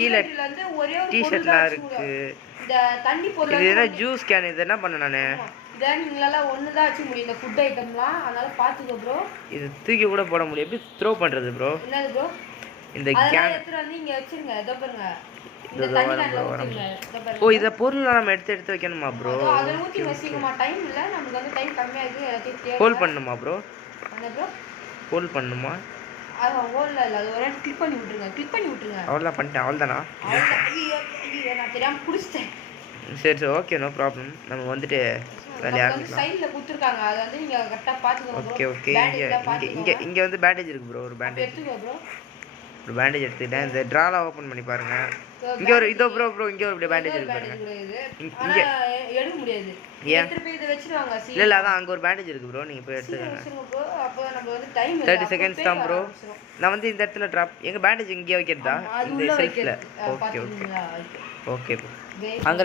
கீழே வந்து ஒரே ஒரு டிஷர்ட்லாம் இருக்கு. இந்த தண்ணி பொருள் இது என்ன ஜூஸ் கேன், இது என்ன பண்ண நானு? இதை நீங்களால ஒன்று தான் வச்சு முடியும் இந்த ஃபுட் ஐட்டம்லாம், அதனால பார்த்துக்கோ ப்ரோ. இது தூக்கி கூட போட முடியும், எப்படி த்ரோ பண்ணுறது ப்ரோ? என்னது ப்ரோ? இந்த கேன் எடுத்துட்டு வந்து இங்கே வச்சிருங்க. இதோ பாருங்க, இந்த தண்ணி கேன்ல ஊத்திருங்க. ஓ, இத பொருள் நம்ம எடுத்து வைக்கணுமா ப்ரோ? அத ஊத்தி வச்சிக்கமா, டைம் இல்ல நமக்கு வந்து டைம் கம்மியா இருக்கு. எல்லாத்தையும் தேவை ஹோல் பண்ணனுமா ப்ரோ? என்ன ப்ரோ? ஹோல் பண்ணனுமா? அது ஹோல்ல இல்ல, அது ஒரே கிளிக் பண்ணி விட்டுருங்க. அவ்வளவுதான் பண்ணிட்டேன். அவ்வளவுதானா? ஐயோ நான் தெரியாம புடிச்சிட்டேன். சரி ஓகே, நோ ப்ராப்ளம். நம்ம வந்துட்டு வேற யாருக்கு சைடுல குத்துறாங்க, அத வந்து நீங்க கரெக்ட்டா பாத்துக்கோங்க ப்ரோ. ஓகே இங்க வந்து பேண்டேஜ் இருக்கு ப்ரோ. ஒரு பேண்டேஜ் எடுத்துக்கோ ப்ரோ. ஒரு பேண்டேஜ் எடுத்துட்டேன். இந்த டிரால ஓபன் பண்ணி பாருங்க. இங்க ஒரு இதோ ப்ரோ இங்க ஒரு பேண்டேஜ் இருக்கு பாருங்க. இங்க எடுக்க முடியாது. திருப்பி இத வெச்சிடுவாங்க. இல்ல அதான் அங்க ஒரு பேண்டேஜ் இருக்கு ப்ரோ, நீங்க போய் எடுத்துக்கங்க ப்ரோ. அப்ப நம்ம வந்து டைம் 30 செகண்ட்ஸ் தான் ப்ரோ. நான் வந்து இந்த இடத்துல டிராப் எங்க பேண்டேஜ் இங்க வைக்கிறதா? இந்த செல்ஃப்ல. Okay bro. அங்க